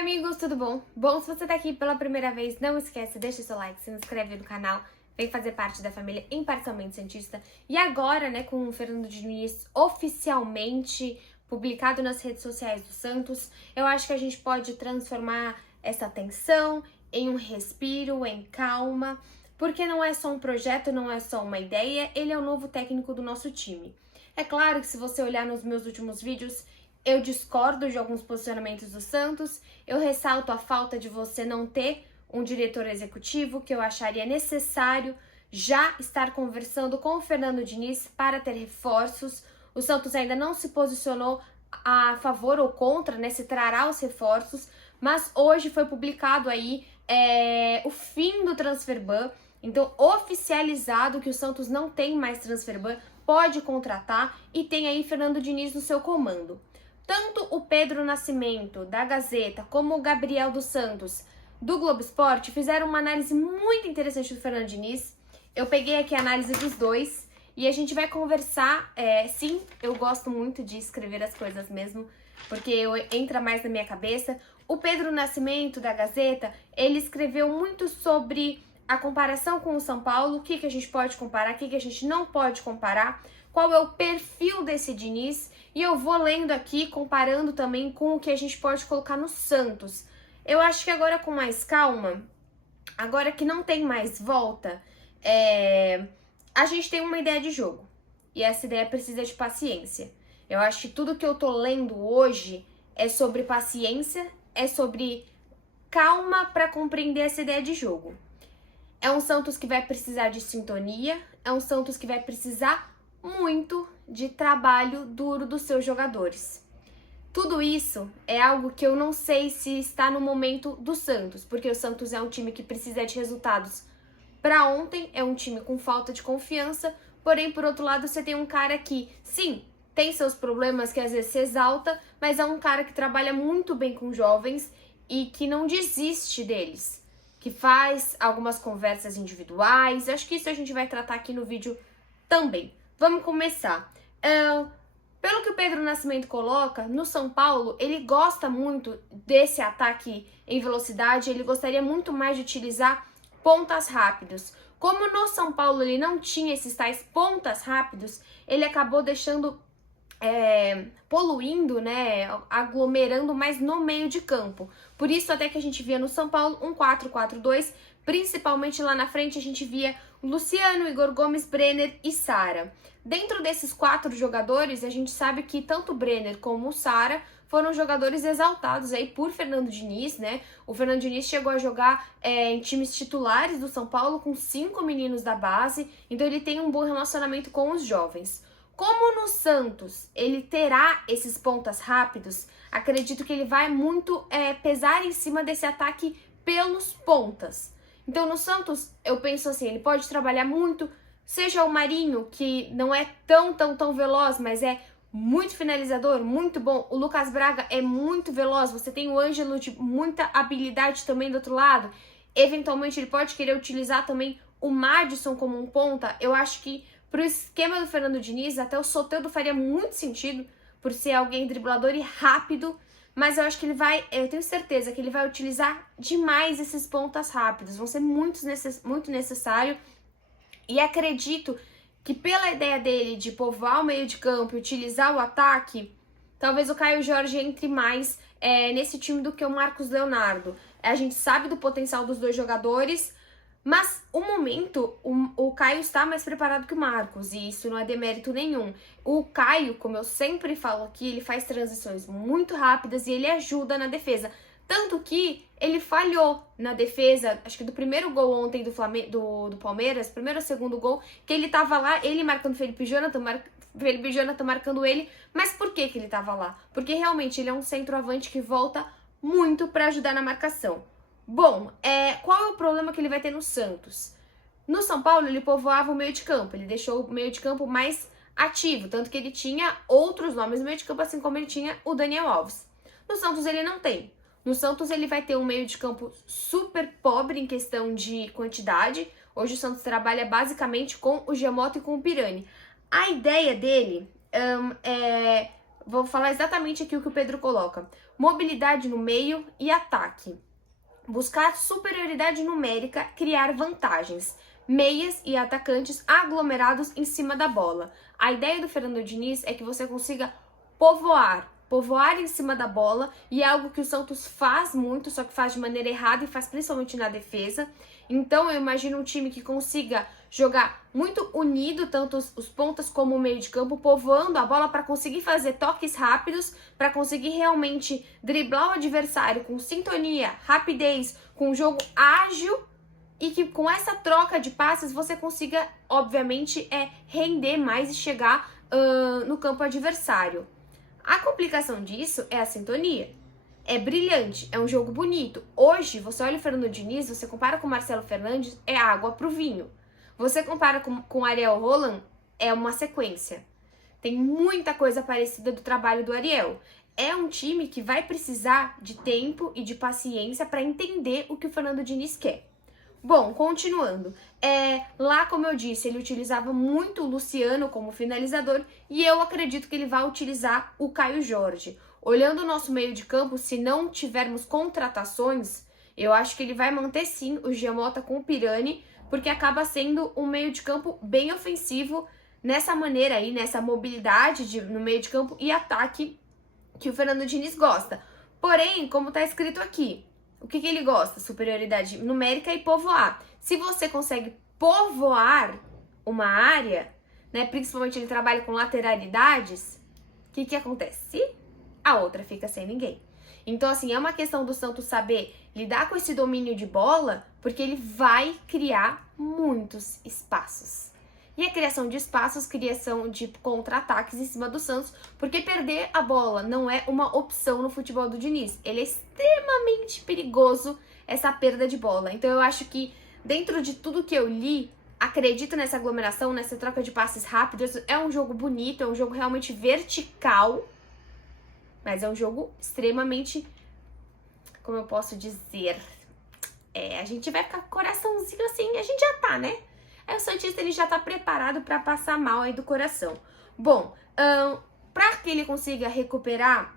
amigos, tudo bom? Bom, se você tá aqui pela primeira vez, não esquece, deixa seu like, se inscreve no canal, vem fazer parte da família Imparcialmente Santista. E agora, né, com o Fernando Diniz oficialmente publicado nas redes sociais do Santos, eu acho que a gente pode transformar essa tensão em um respiro, em calma, porque não é só um projeto, não é só uma ideia, ele é o novo técnico do nosso time. É claro que se você olhar nos meus últimos vídeos, eu discordo de alguns posicionamentos do Santos, eu ressalto a falta de você não ter um diretor executivo, que eu acharia necessário já estar conversando com o Fernando Diniz para ter reforços. O Santos ainda não se posicionou a favor ou contra, né, se trará os reforços, mas hoje foi publicado aí o fim do transfer ban, então oficializado que o Santos não tem mais transfer ban, pode contratar e tem aí Fernando Diniz no seu comando. Tanto o Pedro Nascimento, da Gazeta, como o Gabriel dos Santos, do Globo Esporte, fizeram uma análise muito interessante do Fernando Diniz. Eu peguei aqui a análise dos dois e a gente vai conversar. Sim, eu gosto muito de escrever as coisas mesmo, porque entra mais na minha cabeça. O Pedro Nascimento, da Gazeta, ele escreveu muito sobre a comparação com o São Paulo, o que a gente pode comparar, o que a gente não pode comparar, qual é o perfil desse Diniz, e eu vou lendo aqui, comparando também com o que a gente pode colocar no Santos. Eu acho que agora com mais calma, agora que não tem mais volta, a gente tem uma ideia de jogo, e essa ideia precisa de paciência. Eu acho que tudo que eu tô lendo hoje é sobre paciência, é sobre calma para compreender essa ideia de jogo. É um Santos que vai precisar de sintonia, é um Santos que vai precisar muito de trabalho duro dos seus jogadores. Tudo isso é algo que eu não sei se está no momento do Santos, porque o Santos é um time que precisa de resultados para ontem, é um time com falta de confiança, porém, por outro lado, você tem um cara que, sim, tem seus problemas, que às vezes se exalta, mas é um cara que trabalha muito bem com jovens e que não desiste deles, que faz algumas conversas individuais. Acho que isso a gente vai tratar aqui no vídeo também. Vamos começar. Pelo que o Pedro Nascimento coloca, no São Paulo, ele gosta muito desse ataque em velocidade, ele gostaria muito mais de utilizar pontas rápidos. Como no São Paulo ele não tinha esses tais pontas rápidos, ele acabou deixando, poluindo, né, aglomerando mais no meio de campo. Por isso até que a gente via no São Paulo um 4-4-2, principalmente lá na frente a gente via Luciano, Igor Gomes, Brenner e Sara. Dentro desses 4 jogadores, a gente sabe que tanto o Brenner como o Sara foram jogadores exaltados aí por Fernando Diniz, né? O Fernando Diniz chegou a jogar em times titulares do São Paulo com 5 meninos da base, então ele tem um bom relacionamento com os jovens. Como no Santos ele terá esses pontas rápidos, acredito que ele vai muito pesar em cima desse ataque pelos pontas. Então no Santos eu penso assim, ele pode trabalhar muito, seja o Marinho, que não é tão veloz, mas é muito finalizador, muito bom. O Lucas Braga é muito veloz, você tem o Ângelo de muita habilidade também do outro lado. Eventualmente ele pode querer utilizar também o Madison como um ponta. Eu acho que pro esquema do Fernando Diniz, até o Soteldo faria muito sentido, por ser alguém driblador e rápido, mas eu acho que eu tenho certeza que ele vai utilizar demais esses pontas rápidos, vão ser muito necessário, e acredito que pela ideia dele de povoar o meio de campo e utilizar o ataque, talvez o Caio Jorge entre mais nesse time do que o Marcos Leonardo. A gente sabe do potencial dos dois jogadores, mas o momento, o Caio está mais preparado que o Marcos, e isso não é demérito nenhum. O Caio, como eu sempre falo aqui, ele faz transições muito rápidas e ele ajuda na defesa. Tanto que ele falhou na defesa, acho que do primeiro gol ontem do Palmeiras, primeiro ou segundo gol, que ele tava lá, ele marcando Felipe Jonathan marcando ele, mas por que ele tava lá? Porque realmente ele é um centroavante que volta muito para ajudar na marcação. Bom, qual é o problema que ele vai ter no Santos? No São Paulo ele povoava o meio de campo, ele deixou o meio de campo mais ativo, tanto que ele tinha outros nomes no meio de campo, assim como ele tinha o Daniel Alves. No Santos ele não tem. No Santos ele vai ter um meio de campo super pobre em questão de quantidade. Hoje o Santos trabalha basicamente com o Giamotto e com o Pirani. A ideia dele é vou falar exatamente aqui o que o Pedro coloca. Mobilidade no meio e ataque. Buscar superioridade numérica, criar vantagens. Meias e atacantes aglomerados em cima da bola. A ideia do Fernando Diniz é que você consiga povoar em cima da bola, e é algo que o Santos faz muito, só que faz de maneira errada e faz principalmente na defesa. Então eu imagino um time que consiga jogar muito unido, tanto os pontas como o meio de campo, povoando a bola para conseguir fazer toques rápidos, para conseguir realmente driblar o adversário com sintonia, rapidez, com um jogo ágil, e que com essa troca de passes você consiga, obviamente, render mais e chegar no campo adversário. A complicação disso é a sintonia. É brilhante, é um jogo bonito. Hoje, você olha o Fernando Diniz, você compara com o Marcelo Fernandes, é água pro vinho. Você compara com o Ariel Holan, é uma sequência. Tem muita coisa parecida do trabalho do Ariel. É um time que vai precisar de tempo e de paciência para entender o que o Fernando Diniz quer. Bom, continuando, lá, como eu disse, ele utilizava muito o Luciano como finalizador, e eu acredito que ele vai utilizar o Caio Jorge. Olhando o nosso meio de campo, se não tivermos contratações, eu acho que ele vai manter sim o Giamota com o Pirani, porque acaba sendo um meio de campo bem ofensivo nessa maneira aí, nessa mobilidade no meio de campo e ataque que o Fernando Diniz gosta. Porém, como tá escrito aqui, o que ele gosta? Superioridade numérica e povoar. Se você consegue povoar uma área, né, principalmente ele trabalha com lateralidades, o que acontece? A outra fica sem ninguém. Então, assim, é uma questão do Santos saber lidar com esse domínio de bola, porque ele vai criar muitos espaços. E a criação de espaços, criação de contra-ataques em cima do Santos, porque perder a bola não é uma opção no futebol do Diniz. Ele é extremamente perigoso, essa perda de bola. Então eu acho que, dentro de tudo que eu li, acredito nessa aglomeração, nessa troca de passes rápidos. É um jogo bonito, é um jogo realmente vertical, mas é um jogo extremamente, como eu posso dizer, a gente vai ficar com o coraçãozinho assim, a gente já tá, né? Aí o Santista ele já tá preparado para passar mal aí do coração. Bom, para que ele consiga recuperar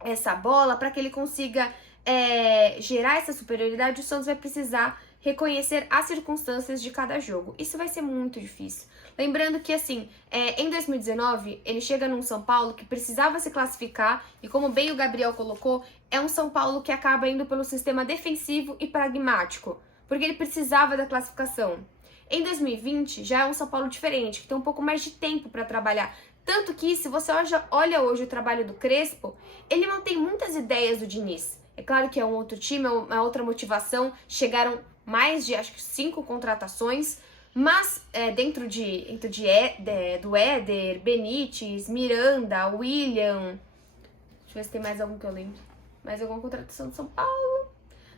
essa bola, para que ele consiga gerar essa superioridade, o Santos vai precisar reconhecer as circunstâncias de cada jogo. Isso vai ser muito difícil. Lembrando que, assim, em 2019, ele chega num São Paulo que precisava se classificar, e como bem o Gabriel colocou, é um São Paulo que acaba indo pelo sistema defensivo e pragmático, porque ele precisava da classificação. Em 2020, já é um São Paulo diferente, que tem um pouco mais de tempo para trabalhar. Tanto que, se você olha hoje o trabalho do Crespo, ele mantém muitas ideias do Diniz. É claro que é um outro time, é uma outra motivação. Chegaram mais de, acho que, 5 contratações, mas dentro do Éder, Benítez, Miranda, William... Deixa eu ver se tem mais algum que eu lembro. Mais alguma contratação do São Paulo?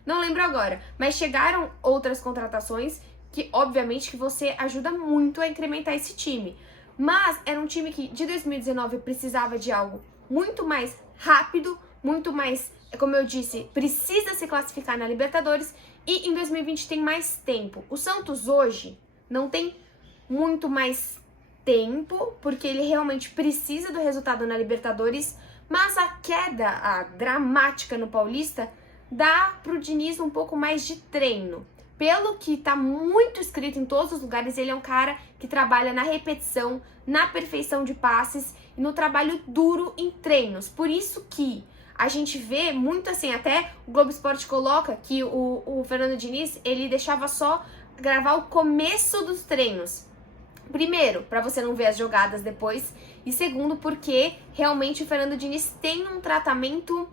Não lembro agora, mas chegaram outras contratações que, obviamente, que você ajuda muito a incrementar esse time. Mas era um time que, de 2019, precisava de algo muito mais rápido, muito mais, como eu disse, precisa se classificar na Libertadores, e em 2020 tem mais tempo. O Santos hoje não tem muito mais tempo, porque ele realmente precisa do resultado na Libertadores, mas a queda dramática no Paulista dá pro Diniz um pouco mais de treino. Pelo que tá muito escrito em todos os lugares, ele é um cara que trabalha na repetição, na perfeição de passes e no trabalho duro em treinos. Por isso que a gente vê muito assim, até o Globo Esporte coloca que o Fernando Diniz, ele deixava só gravar o começo dos treinos. Primeiro, para você não ver as jogadas depois, e segundo, porque realmente o Fernando Diniz tem um tratamento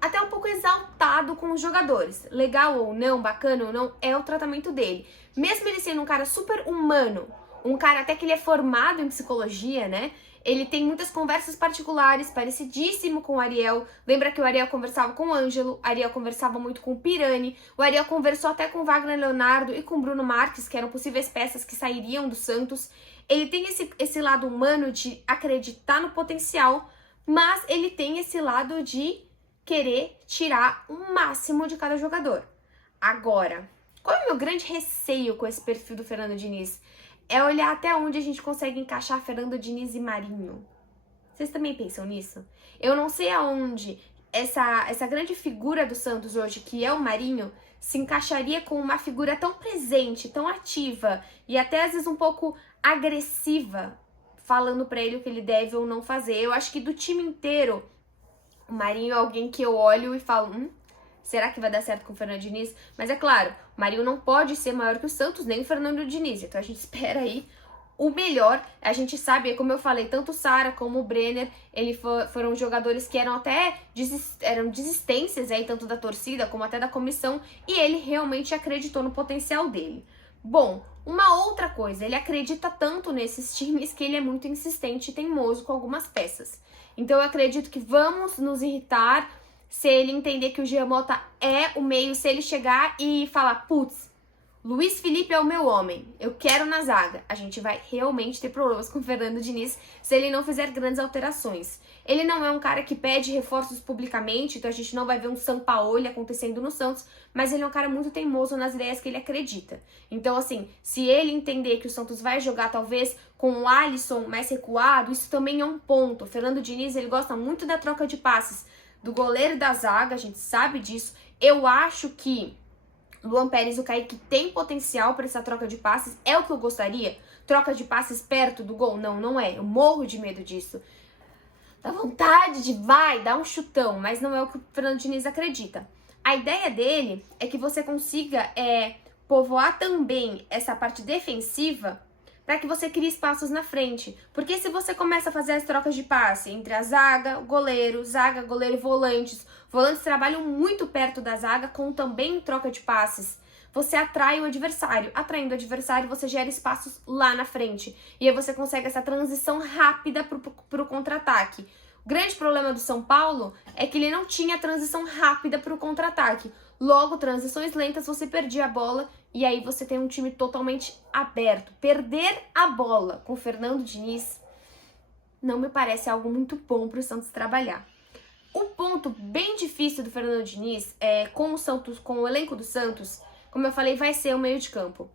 até um pouco exaltado com os jogadores. Legal ou não, bacana ou não, é o tratamento dele. Mesmo ele sendo um cara super humano, um cara até que ele é formado em psicologia, né? Ele tem muitas conversas particulares, parecidíssimo com o Ariel. Lembra que o Ariel conversava com o Ângelo, o Ariel conversava muito com o Pirani, o Ariel conversou até com o Wagner Leonardo e com o Bruno Marques, que eram possíveis peças que sairiam do Santos. Ele tem esse lado humano de acreditar no potencial, mas ele tem esse lado de querer tirar o máximo de cada jogador. Agora, qual é o meu grande receio com esse perfil do Fernando Diniz? É olhar até onde a gente consegue encaixar Fernando Diniz e Marinho. Vocês também pensam nisso? Eu não sei aonde essa grande figura do Santos hoje, que é o Marinho, se encaixaria com uma figura tão presente, tão ativa e até às vezes um pouco agressiva, falando pra ele o que ele deve ou não fazer. Eu acho que do time inteiro, o Marinho é alguém que eu olho e falo, será que vai dar certo com o Fernando Diniz? Mas é claro, o Marinho não pode ser maior que o Santos, nem o Fernando Diniz. Então a gente espera aí o melhor. A gente sabe, como eu falei, tanto o Sara como o Brenner, foram jogadores que eram até eram desistências aí, tanto da torcida como até da comissão, e ele realmente acreditou no potencial dele. Bom, uma outra coisa, ele acredita tanto nesses times que ele é muito insistente e teimoso com algumas peças. Então eu acredito que vamos nos irritar se ele entender que o Jean Mota é o meio, se ele chegar e falar, putz, Luiz Felipe é o meu homem, eu quero na zaga. A gente vai realmente ter problemas com o Fernando Diniz se ele não fizer grandes alterações. Ele não é um cara que pede reforços publicamente, então a gente não vai ver um Sampaoli acontecendo no Santos, mas ele é um cara muito teimoso nas ideias que ele acredita. Então, assim, se ele entender que o Santos vai jogar talvez com o Alisson mais recuado, isso também é um ponto. O Fernando Diniz, ele gosta muito da troca de passes do goleiro e da zaga, a gente sabe disso. Eu acho que Luan Pérez e o Kaique tem potencial para essa troca de passes. É o que eu gostaria? Troca de passes perto do gol? Não, não é. Eu morro de medo disso. Dá vontade de dar um chutão, mas não é o que o Fernando Diniz acredita. A ideia dele é que você consiga povoar também essa parte defensiva para que você crie espaços na frente. Porque se você começa a fazer as trocas de passe entre a zaga, goleiro e volantes trabalham muito perto da zaga com também troca de passes, você atrai o adversário. Atraindo o adversário, você gera espaços lá na frente. E aí você consegue essa transição rápida pro contra-ataque. O grande problema do São Paulo é que ele não tinha transição rápida pro contra-ataque. Logo, transições lentas, você perdia a bola e aí você tem um time totalmente aberto. Perder a bola com o Fernando Diniz não me parece algo muito bom pro Santos trabalhar. O ponto bem difícil do Fernando Diniz com o elenco do Santos, como eu falei, vai ser o meio de campo.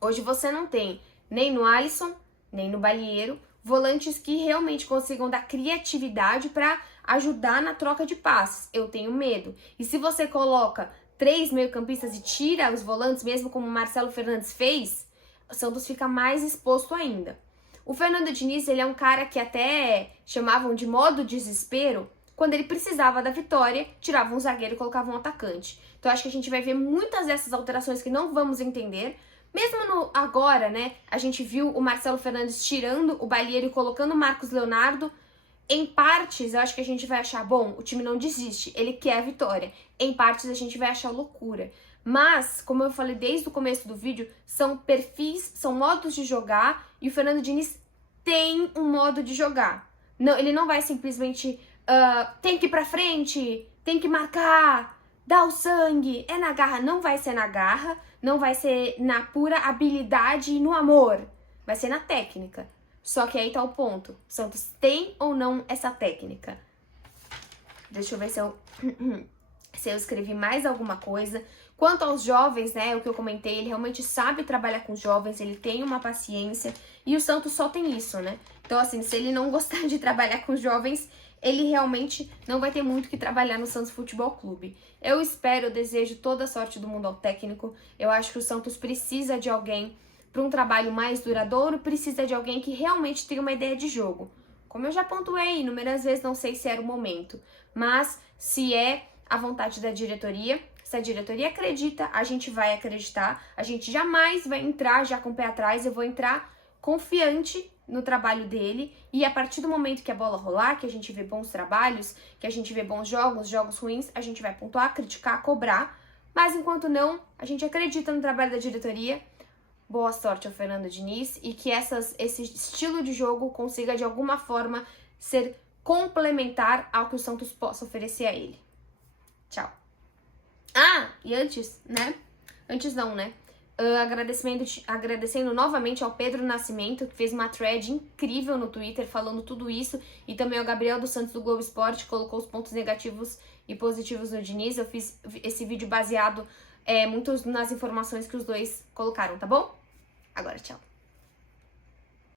Hoje você não tem nem no Alisson, nem no Balieiro, volantes que realmente consigam dar criatividade para ajudar na troca de passes. Eu tenho medo. E se você coloca 3 meio-campistas e tira os volantes, mesmo como o Marcelo Fernandes fez, o Santos fica mais exposto ainda. O Fernando Diniz, ele é um cara que até chamavam de modo desespero. Quando ele precisava da vitória, tirava um zagueiro e colocava um atacante. Então acho que a gente vai ver muitas dessas alterações que não vamos entender. Mesmo agora, né, a gente viu o Marcelo Fernandes tirando o Balieiro e colocando o Marcos Leonardo. Em partes, eu acho que a gente vai achar, bom, o time não desiste, ele quer a vitória. Em partes, a gente vai achar loucura. Mas, como eu falei desde o começo do vídeo, são perfis, são modos de jogar e o Fernando Diniz tem um modo de jogar. Não, ele não vai simplesmente, tem que ir pra frente, tem que marcar, dá o sangue, é na garra. Não vai ser na garra, não vai ser na pura habilidade e no amor, vai ser na técnica. Só que aí tá o ponto. O Santos tem ou não essa técnica? Deixa eu ver se eu escrevi mais alguma coisa. Quanto aos jovens, né, o que eu comentei, ele realmente sabe trabalhar com jovens, ele tem uma paciência e o Santos só tem isso, né? Então, assim, se ele não gostar de trabalhar com jovens, ele realmente não vai ter muito o que trabalhar no Santos Futebol Clube. Eu espero, eu desejo toda a sorte do mundo ao técnico. Eu acho que o Santos precisa de alguém para um trabalho mais duradouro, precisa de alguém que realmente tenha uma ideia de jogo. Como eu já pontuei inúmeras vezes, não sei se era o momento, mas se é a vontade da diretoria, se a diretoria acredita, a gente vai acreditar, a gente jamais vai entrar já com o pé atrás, eu vou entrar confiante no trabalho dele e a partir do momento que a bola rolar, que a gente vê bons trabalhos, que a gente vê bons jogos ruins, a gente vai pontuar, criticar, cobrar, mas enquanto não, a gente acredita no trabalho da diretoria. Boa sorte ao Fernando Diniz e que esse estilo de jogo consiga de alguma forma ser complementar ao que o Santos possa oferecer a ele. Tchau. E antes, né? Antes não, né? Agradecendo novamente ao Pedro Nascimento, que fez uma thread incrível no Twitter falando tudo isso, e também ao Gabriel dos Santos do Globo Esporte, que colocou os pontos negativos e positivos no Diniz. Eu fiz esse vídeo baseado muito nas informações que os dois colocaram, tá bom? Agora, tchau.